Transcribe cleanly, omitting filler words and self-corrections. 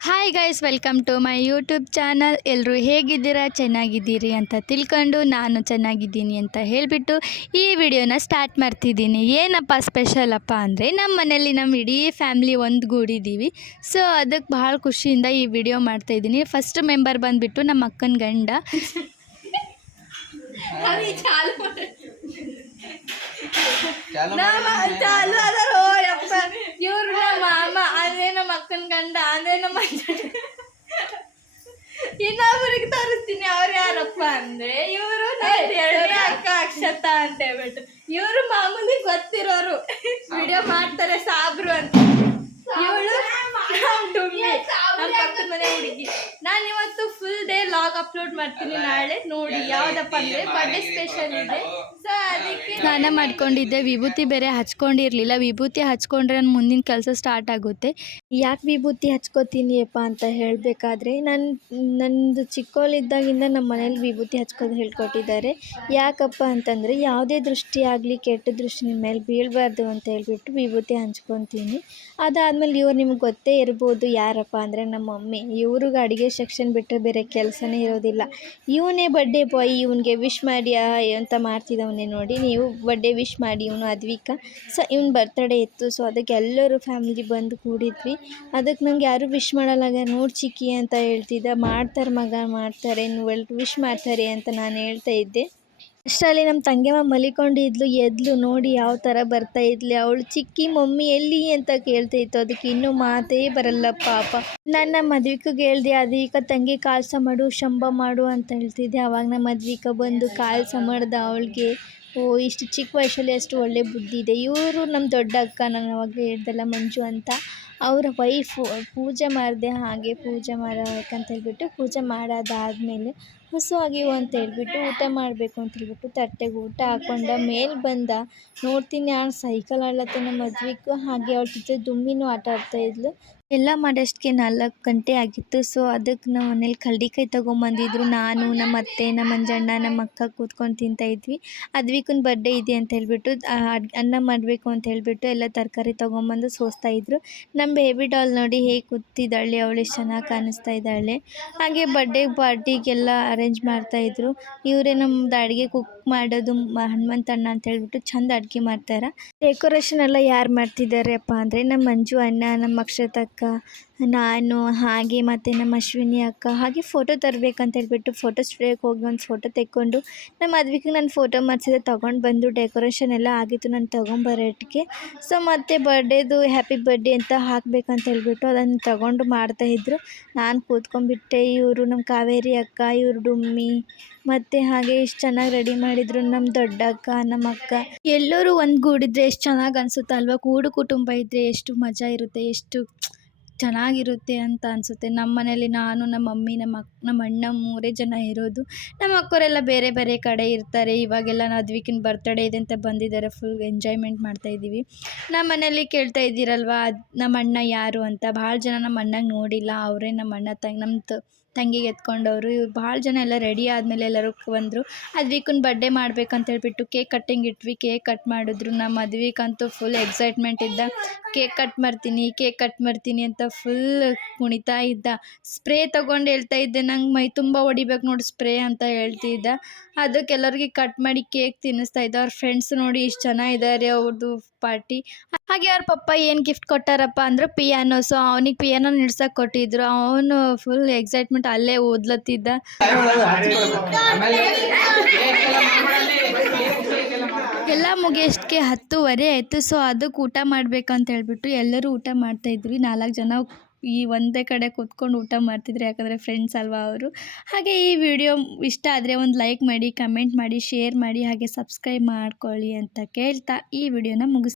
Hi guys, welcome to my YouTube channel. ಎಲ್ಲರೂ ಹೇಗಿದ್ದೀರಾ, ಚೆನ್ನಾಗಿದ್ದೀರಿ ಅಂತ ತಿಳ್ಕೊಂಡು ನಾನು ಚೆನ್ನಾಗಿದ್ದೀನಿ ಅಂತ ಹೇಳಿಬಿಟ್ಟು ಈ ವಿಡಿಯೋನ ಸ್ಟಾರ್ಟ್ ಮಾಡ್ತಿದ್ದೀನಿ. ಏನಪ್ಪ ಸ್ಪೆಷಲ್ ಅಪ್ಪ ಅಂದರೆ, ನಮ್ಮ ಮನೇಲಿ ನಮ್ಮ ಇಡೀ ಫ್ಯಾಮ್ಲಿ ಒಂದುಗೂಡಿದ್ದೀವಿ. ಸೊ ಅದಕ್ಕೆ ಭಾಳ ಖುಷಿಯಿಂದ ಈ ವಿಡಿಯೋ ಮಾಡ್ತಾಯಿದ್ದೀನಿ. ಫಸ್ಟ್ ಮೆಂಬರ್ ಬಂದುಬಿಟ್ಟು ನಮ್ಮ ಅಕ್ಕನ ಗಂಡ. ಇವ್ರು ನಮ್ಮ ಮಾಮ ಅಂದ್ರೆ ನಮ್ಮ ಅಕ್ಕನ ಗಂಡ ಅಂದ್ರೆ ನಮ್ಮ ಇನ್ನೊಬ್ಬರಿಗೆ ತೋರಿಸ್ತೀನಿ. ಅವ್ರು ಯಾರಪ್ಪ ಅಂದ್ರೆ ಇವರು ಎರಡನೇ ಅಕ್ಕ ಅಕ್ಷತಾ ಅಂತ ಹೇಳ್ಬಿಟ್ಟು. ಇವರು ಮಾಮೂಲಿ ಗೊತ್ತಿರೋರು, ವಿಡಿಯೋ ಮಾಡ್ತಾರೆ ಸಾಬ್ರು ಅಂತ. ಇವಳು ನಮ್ಮ ಪಕ್ಕದ ಮನೆ ಹುಡುಗಿ. ನಾನು ಇವತ್ತು ಫುಲ್ ಡೇ ಲಾಗ್ ಅಪ್ಲೋಡ್ ಮಾಡ್ತೀನಿ ನಾಳೆ. ನೋಡಿ ಯಾವ್ದಪ್ಪ ಅಂದ್ರೆ ಬರ್ಡೇ ಸ್ಪೆಷಲ್ ಇದೆ. ಸೊ ಅದಕ್ಕೆ ಸ್ನಾನ ಮಾಡ್ಕೊಂಡಿದ್ದೆ. ವಿಭೂತಿ ಬೇರೆ ಹಚ್ಕೊಂಡಿರ್ಲಿಲ್ಲ. ವಿಭೂತಿ ಹಚ್ಕೊಂಡ್ರೆ ನನ್ನ ಮುಂದಿನ ಕೆಲಸ ಸ್ಟಾರ್ಟ್ ಆಗುತ್ತೆ. ಯಾಕೆ ವಿಭೂತಿ ಹಚ್ಕೋತೀನಿ ಅಪ್ಪ ಅಂತ ಹೇಳಬೇಕಾದ್ರೆ, ನಂದು ಚಿಕ್ಕವಳಿದ್ದಾಗಿಂದ ನಮ್ಮ ಮನೇಲಿ ವಿಭೂತಿ ಹಚ್ಕೋದು ಹೇಳ್ಕೊಟ್ಟಿದ್ದಾರೆ. ಯಾಕಪ್ಪ ಅಂತಂದರೆ, ಯಾವುದೇ ದೃಷ್ಟಿ ಆಗಲಿ ಕೆಟ್ಟ ದೃಷ್ಟಿ ನಿಮ್ಮ ಮೇಲೆ ಬೀಳಬಾರ್ದು ಅಂತ ಹೇಳ್ಬಿಟ್ಟು ವಿಭೂತಿ ಹಂಚ್ಕೊತೀನಿ. ಅದಾದಮೇಲೆ ಇವ್ರು ನಿಮ್ಗೆ ಗೊತ್ತೇ ಇರ್ಬೋದು ಯಾರಪ್ಪ ಅಂದರೆ ನಮ್ಮ ಮಮ್ಮಿ. ಇವ್ರಿಗೆ ಅಡುಗೆ ಸೆಕ್ಷನ್ ಬಿಟ್ಟರೆ ಬೇರೆ ಕೆಲಸನೇ ಇರೋದಿಲ್ಲ. ಇವನೇ ಬರ್ಡೇ ಬಾಯ್, ಇವನಿಗೆ ವಿಶ್ ಮಾಡಿ ಅಂತ ಮಾಡ್ತಿದ್ದವನೇ ನೋಡಿ. ನೀವು ಬರ್ಡೇ ವಿಶ್ ಮಾಡಿ. ಇವನು ಅದ್ವಿಕ. ಸೊ ಇವನು ಬರ್ತಡೇ ಇತ್ತು. ಸೊ ಅದಕ್ಕೆ ಎಲ್ಲರೂ ಫ್ಯಾಮಿಲಿ ಬಂದು ಕೂಡಿದ್ವಿ. ಅದಕ್ಕೆ ನಂಗೆ ಯಾರೂ ವಿಶ್ ಮಾಡಲ್ಲ. ನೋಡಿ ಚಿಕ್ಕಿ ಅಂತ ಹೇಳ್ತಿದ್ದ. ಮಾಡ್ತಾರೆ ಮಗ, ಮಾಡ್ತಾರೆ, ನೀವು ವಿಶ್ ಮಾಡ್ತಾರೆ ಅಂತ ನಾನು ಹೇಳ್ತಾ ಇದ್ದೆ. ಅಷ್ಟರಲ್ಲಿ ನಮ್ಮ ತಂಗಿಯಮ್ಮ ಮಲಿಕೊಂಡಿದ್ಲು. ಎದ್ಲು ನೋಡಿ ಯಾವ ಥರ ಬರ್ತಾ ಇದ್ಲು. ಅವಳು ಚಿಕ್ಕಿ ಮಮ್ಮಿ ಎಲ್ಲಿ ಅಂತ ಕೇಳ್ತಾ ಇತ್ತು. ಅದಕ್ಕೆ ಇನ್ನೂ ಮಾತೇ ಬರಲ್ಲ ಪಾಪ. ನನ್ನ ಮದ್ವಿಕಗೆ ಹೇಳ್ದೆ, ಅದ್ವಿಕ ತಂಗಿ ಕಾಲ್ಸ ಮಾಡು, ಶಂಭ ಮಾಡು ಅಂತ ಹೇಳ್ತಿದ್ದೆ. ಆವಾಗ ನಮ್ಮ ಮದ್ವಿಕ ಬಂದು ಕಾಲ್ಸ ಮಾಡ್ದ ಅವಳಿಗೆ. ಓ, ಇಷ್ಟು ಚಿಕ್ಕ ವಯಸ್ಸಲ್ಲಿ ಅಷ್ಟು ಒಳ್ಳೆ ಬುದ್ಧಿ ಇದೆ. ಇವರು ನಮ್ಮ ದೊಡ್ಡ ಅಕ್ಕ, ನಾನು ಅವಾಗಲೇ ಹೇಳ್ದಲ್ಲ ಮಂಜು ಅಂತ, ಅವರ ವೈಫು. ಪೂಜೆ ಮಾಡಿದೆ. ಹಾಗೆ ಪೂಜೆ ಮಾಡಬೇಕಂತ ಹೇಳ್ಬಿಟ್ಟು ಪೂಜೆ ಮಾಡೋದಾದಮೇಲೆ ಹಸುವಾಗಿವು ಅಂತ ಹೇಳ್ಬಿಟ್ಟು ಊಟ ಮಾಡಬೇಕು ಅಂತ ಹೇಳ್ಬಿಟ್ಟು ತಟ್ಟೆಗೆ ಊಟ ಹಾಕ್ಕೊಂಡ ಮೇಲೆ ಬಂದ. ನೋಡ್ತೀನಿ ಆ ಸೈಕಲ್ ಆಡ್ಲತ್ತ ಮದ್ವಿಕು. ಹಾಗೆ ಅವಳ ಜೊತೆ ದುಮ್ಮಿನೂ ಆಟ ಆಡ್ತಾಯಿದ್ಲು. ಎಲ್ಲ ಮಾಡೋಷ್ಟಕ್ಕೆ 4 ಗಂಟೆ ಆಗಿತ್ತು. ಸೊ ಅದಕ್ಕೆ ನಮ್ಮ ಮನೇಲಿ ಕಡ್ಡಿಕಾಯಿ ತೊಗೊಂಬಂದಿದ್ರು. ನಾನು, ನಮ್ಮ ಅತ್ತೆ, ನಮ್ಮ ಮಂಜಣ್ಣ, ನಮ್ಮ ಅಕ್ಕ ಕೂತ್ಕೊಂಡು ತಿಂತಾಯಿದ್ವಿ. ಅದ್ವಿಕನ ಬರ್ಡೇ ಇದೆ ಅಂತ ಹೇಳ್ಬಿಟ್ಟು ಅನ್ನ ಮಾಡಬೇಕು ಅಂತ ಹೇಳ್ಬಿಟ್ಟು ಎಲ್ಲ ತರಕಾರಿ ತೊಗೊಂಬಂದು ಸೋಸ್ತಾಯಿದ್ರು. ನಮ್ಮ ಬೇಬಿ ಡಾಲ್ ನೋಡಿ ಹೇಗೆ ಕೂತಿದ್ದಾಳೆ, ಅವಳು ಎಷ್ಟು ಚೆನ್ನಾಗಿ ಕಾಣಿಸ್ತಾ ಇದ್ದಾಳೆ. ಹಾಗೆ ಬರ್ಡೇ ಪಾರ್ಟಿಗೆಲ್ಲ ಅರೇಂಜ್ ಮಾಡ್ತಾಯಿದ್ರು. ಇವರೇ ನಮ್ಮದು ಅಡುಗೆ ಕುಕ್ ಮಾಡೋದು, ಹನುಮಂತಣ್ಣ ಅಂತ ಹೇಳ್ಬಿಟ್ಟು ಚಂದ ಅಡುಗೆ ಮಾಡ್ತಾರೆ. ಡೆಕೋರೇಷನ್ ಎಲ್ಲ ಯಾರು ಮಾಡ್ತಿದ್ದಾರೆ ಅಪ್ಪ ಅಂದರೆ, ನಮ್ಮ ಮಂಜು ಅಣ್ಣ, ನಮ್ಮ ಅಕ್ಷತಕ್ಕ, ನಾನು, ಹಾಗೆ ಮತ್ತು ನಮ್ಮ ಅಶ್ವಿನಿ ಅಕ್ಕ. ಹಾಗೆ ಫೋಟೋ ತರಬೇಕಂತ ಹೇಳ್ಬಿಟ್ಟು ಫೋಟೋ ಸ್ಟುಡಿಯೋಕ್ಕೆ ಹೋಗಿ ಒಂದು ಫೋಟೋ ತೆಕ್ಕೊಂಡು ನಮ್ಮ ಮದ್ವಿಗೆ ನಾನು ಫೋಟೋ ಮಾಡಿಸಿದೆ. ತೊಗೊಂಡು ಬಂದು ಡೆಕೋರೇಷನ್ ಎಲ್ಲ ಆಗಿತ್ತು ನಾನು ತೊಗೊಂಬರೋಟ್ಟಿಗೆ. ಸೊ ಮತ್ತು ಬರ್ಡೇದು ಹ್ಯಾಪಿ ಬರ್ಡೇ ಅಂತ ಹಾಕಬೇಕಂತ ಹೇಳ್ಬಿಟ್ಟು ಅದನ್ನು ತೊಗೊಂಡು ಮಾಡ್ತಾಯಿದ್ರು. ನಾನು ಕೂತ್ಕೊಂಡ್ಬಿಟ್ಟೆ. ಇವರು ನಮ್ಮ ಕಾವೇರಿ ಅಕ್ಕ, ಇವರು ಡುಮ್ಮಿ, ಮತ್ತು ಹಾಗೆ ಇಷ್ಟು ಚೆನ್ನಾಗಿ ರೆಡಿ ಮಾಡಿದರು ನಮ್ಮ ದೊಡ್ಡ ಅಕ್ಕ, ನಮ್ಮ ಅಕ್ಕ. ಎಲ್ಲರೂ ಒಂದುಗೂಡಿದ್ರೆ ಎಷ್ಟು ಚೆನ್ನಾಗಿ ಅನಿಸುತ್ತೆ ಅಲ್ವಾ. ಕೂಡು ಕುಟುಂಬ ಇದ್ದರೆ ಎಷ್ಟು ಮಜಾ ಇರುತ್ತೆ, ಎಷ್ಟು ಚೆನ್ನಾಗಿರುತ್ತೆ ಅಂತ ಅನಿಸುತ್ತೆ. ನಮ್ಮ ಮನೇಲಿ ನಾನು, ನಮ್ಮ ಮಮ್ಮಿ, ನಮ್ಮ ಅಣ್ಣ 3 ಜನ ಇರೋದು. ನಮ್ಮ ಅಕ್ಕವರೆಲ್ಲ ಬೇರೆ ಬೇರೆ ಕಡೆ ಇರ್ತಾರೆ. ಇವಾಗೆಲ್ಲ ಅದ್ವಿಕಿನ ಬರ್ತಡೇ ಇದೆ ಅಂತ ಬಂದಿದ್ದಾರೆ. ಫುಲ್ ಎಂಜಾಯ್ಮೆಂಟ್ ಮಾಡ್ತಾಯಿದ್ದೀವಿ. ನಮ್ಮ ಮನೇಲಿ ಕೇಳ್ತಾ ಇದ್ದೀರಲ್ವ ನಮ್ಮ ಅಣ್ಣ ಯಾರು ಅಂತ. ಭಾಳ ಜನ ನಮ್ಮ ಅಣ್ಣಗೆ ನೋಡಿಲ್ಲ. ಅವರೇ ನಮ್ಮ ಅಣ್ಣ ನಮ್ಮ ತಂಗಿಗೆ ಎತ್ಕೊಂಡವರು. ಇವ್ರು ಭಾಳ ಜನ ಎಲ್ಲ ರೆಡಿ ಆದಮೇಲೆ ಎಲ್ಲರೂ ಬಂದರು. ಅದ್ವಿಕನ ಬರ್ಡೇ ಮಾಡ್ಬೇಕಂತ ಹೇಳ್ಬಿಟ್ಟು ಕೇಕ್ ಕಟ್ಟಿಂಗ್ ಇಟ್ವಿ. ಕೇಕ್ ಕಟ್ ಮಾಡಿದ್ರು. ನಮ್ಮ ಮದ್ವಿಕಂತೂ ಫುಲ್ ಎಕ್ಸೈಟ್ಮೆಂಟ್ ಇದ್ದ. ಕೇಕ್ ಕಟ್ ಮಾಡ್ತೀನಿ ಅಂತ ಫುಲ್ ಕುಣಿತಾ ಇದ್ದ. ಸ್ಪ್ರೇ ತೊಗೊಂಡು ಹೇಳ್ತಾ ಇದ್ದೆ, ನಂಗೆ ಮೈ ತುಂಬ ಹೊಡಿಬೇಕು ನೋಡಿ ಸ್ಪ್ರೇ ಅಂತ ಹೇಳ್ತಿದ್ದ. ಅದಕ್ಕೆ ಎಲ್ಲರಿಗೆ ಕಟ್ ಮಾಡಿ ಕೇಕ್ ತಿನ್ನಿಸ್ತಾ ಇದ್ದ. ಅವ್ರ ಫ್ರೆಂಡ್ಸ್ ನೋಡಿ ಇಷ್ಟು ಜನ ಇದ್ದಾರೆ ಅವ್ರದ್ದು ಪಾರ್ಟಿ. ಹಾಗೆ ಅವ್ರ ಪಪ್ಪ ಏನು ಗಿಫ್ಟ್ ಕೊಟ್ಟಾರಪ್ಪ ಅಂದ್ರೆ ಪಿಯಾನೋ. ಸೊ ಅವನಿಗೆ ಪಿಯಾನೋ ನಿಡ್ಸಕ್ಕೆ ಕೊಟ್ಟಿದ್ರು. ಅವನು ಫುಲ್ ಎಕ್ಸೈಟ್ಮೆಂಟ್ ಅಲ್ಲೇ ಓದ್ಲತ್ತಿದ್ದ. ಎಲ್ಲ ಮುಗಿಯೋಷ್ಟಕ್ಕೆ 10:15 ಆಯಿತು. ಸೊ ಅದಕ್ಕೆ ಊಟ ಮಾಡಬೇಕಂತ ಹೇಳ್ಬಿಟ್ಟು ಎಲ್ಲರೂ ಊಟ ಮಾಡ್ತಾಯಿದ್ವಿ. 4 ಜನ ಈ ಒಂದೇ ಕಡೆ ಕೂತ್ಕೊಂಡು ಊಟ ಮಾಡ್ತಿದ್ರು. ಯಾಕಂದರೆ ಫ್ರೆಂಡ್ಸ್ ಅಲ್ವಾ ಅವರು. ಹಾಗೆ ಈ ವಿಡಿಯೋ ಇಷ್ಟ ಆದರೆ ಒಂದು ಲೈಕ್ ಮಾಡಿ, ಕಮೆಂಟ್ ಮಾಡಿ, ಶೇರ್ ಮಾಡಿ, ಹಾಗೆ ಸಬ್ಸ್ಕ್ರೈಬ್ ಮಾಡ್ಕೊಳ್ಳಿ ಅಂತ ಕೇಳ್ತಾ ಈ ವಿಡಿಯೋನ ಮುಗಿಸ್ತೀನಿ.